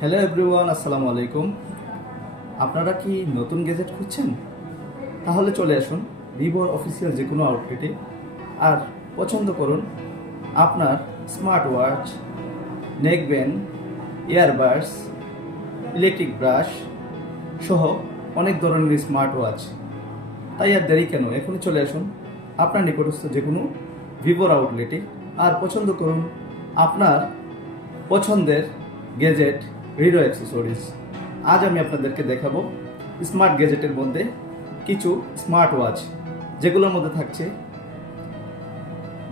Hello everyone, আসসালামু আলাইকুম। আপনারা কি নতুন গ্যাজেট খুঁজছেন? তাহলে চলে আসুন ভিভোর অফিসিয়াল যে কোনো আউটলেটে আর পছন্দ করুন আপনার smart watch, neckband, earbuds, electric brush সহ অনেক ধরনের স্মার্ট ওয়াচ। তাই আর দেরি কেন, এখনই চলে আসুন আপনার নিকটস্থ যে কোনো ভিভোর আউটলেটে আর পছন্দ করুন আপনার পছন্দের গ্যাজেট, হিরো অ্যাক্সেসরিজ। আজ আমি আপনাদেরকে দেখাবো স্মার্ট গ্যাজেটের মধ্যে কিছু স্মার্ট ওয়াচ, যেগুলোর মধ্যে থাকছে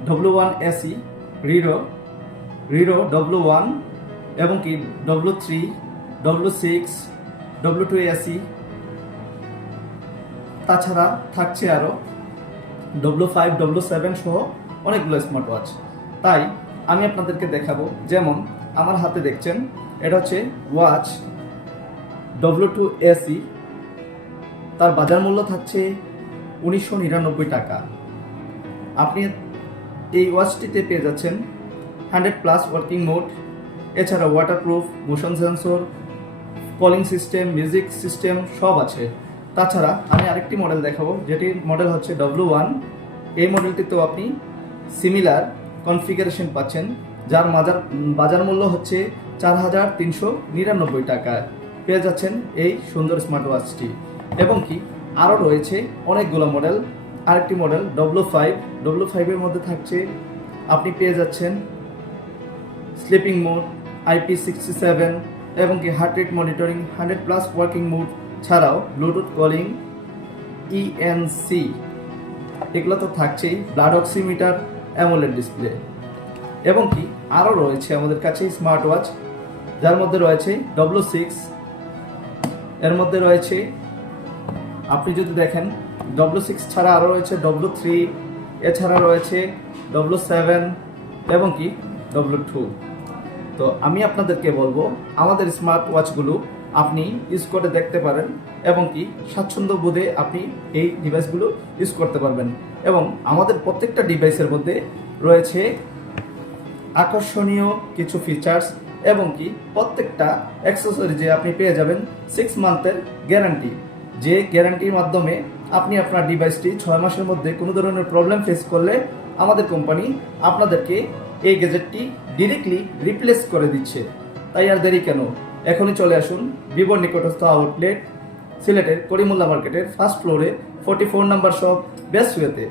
W1 SE, রিরো W1 এবং কি W3, W6, W2 SE। তাছাড়া থাকছে আরও W5, W7 সহ অনেকগুলো স্মার্ট ওয়াচ। তাই আমি আপনাদেরকে দেখাবো, যেমন আমার হাতে দেখছেন, এটা হচ্ছে ওয়াচ W2 SE। তার বাজার মূল্য থাকছে 1999 টাকা। আপনি এই ওয়াচটিতে পেয়ে যাচ্ছেন 100+ ওয়ার্কিং মোড, এছাড়া waterproof, motion sensor, calling system, music system সব আছে। তাছাড়া আমি আরেকটি মডেল দেখাবো, যেটির মডেল হচ্ছে W1। এই মডেলটিতেও আপনি সিমিলার কনফিগারেশন পাচ্ছেন, যার বাজার মূল্য হচ্ছে 4399 টাকায় পেয়ে যাচ্ছেন এই সুন্দর স্মার্ট ওয়াচটি। এবং কি আরও রয়েছে অনেকগুলো মডেল। আরেকটি মডেল W5 এর মধ্যে থাকছে, আপনি পেয়ে যাচ্ছেন স্লিপিং মোড, IP67 এবং কি heart rate monitoring, 100+ working mode ছাড়াও ব্লুটুথ কলিং, ENC, এগুলো তো থাকছেই, ব্লাড অক্সিমিটার, অ্যামোলেড ডিসপ্লে। এবং কি আরও রয়েছে আমাদের কাছে স্মার্ট ওয়াচ, যার মধ্যে রয়েছে W6, এর মধ্যে রয়েছে, আপনি যদি দেখেন W6 ছাড়া আরও রয়েছে W3, এছাড়া রয়েছে W7 এবং কি W2। তো আমি আপনাদেরকে বলবো আমাদের স্মার্ট ওয়াচগুলো আপনি ইউজ করে দেখতে পারেন এবং কি স্বাচ্ছন্দ্য বোধে আপনি এই ডিভাইসগুলো ইউজ করতে পারবেন। এবং আমাদের প্রত্যেকটা ডিভাইসের মধ্যে রয়েছে আকর্ষণীয় কিছু ফিচার্স এবং কি প্রত্যেকটা অ্যাক্সেসরিজে আপনি পেয়ে যাবেন 6 মান্থের গ্যারান্টি, যে গ্যারান্টির মাধ্যমে আপনি আপনার ডিভাইসটি 6 মাসের মধ্যে কোনো ধরনের প্রবলেম ফেস করলে আমাদের কোম্পানি আপনাদেরকে এই গ্যাজেটটি ডিরেক্টলি রিপ্লেস করে দিচ্ছে। তাই আর দেরি কেন, এখনই চলে আসুন ভিভোর নিকটস্থ আউটলেট, সিলেটের করিমুল্লাহ মার্কেটের ফার্স্ট ফ্লোরে 44 নম্বর শপ, বেস্ট ওয়েতে।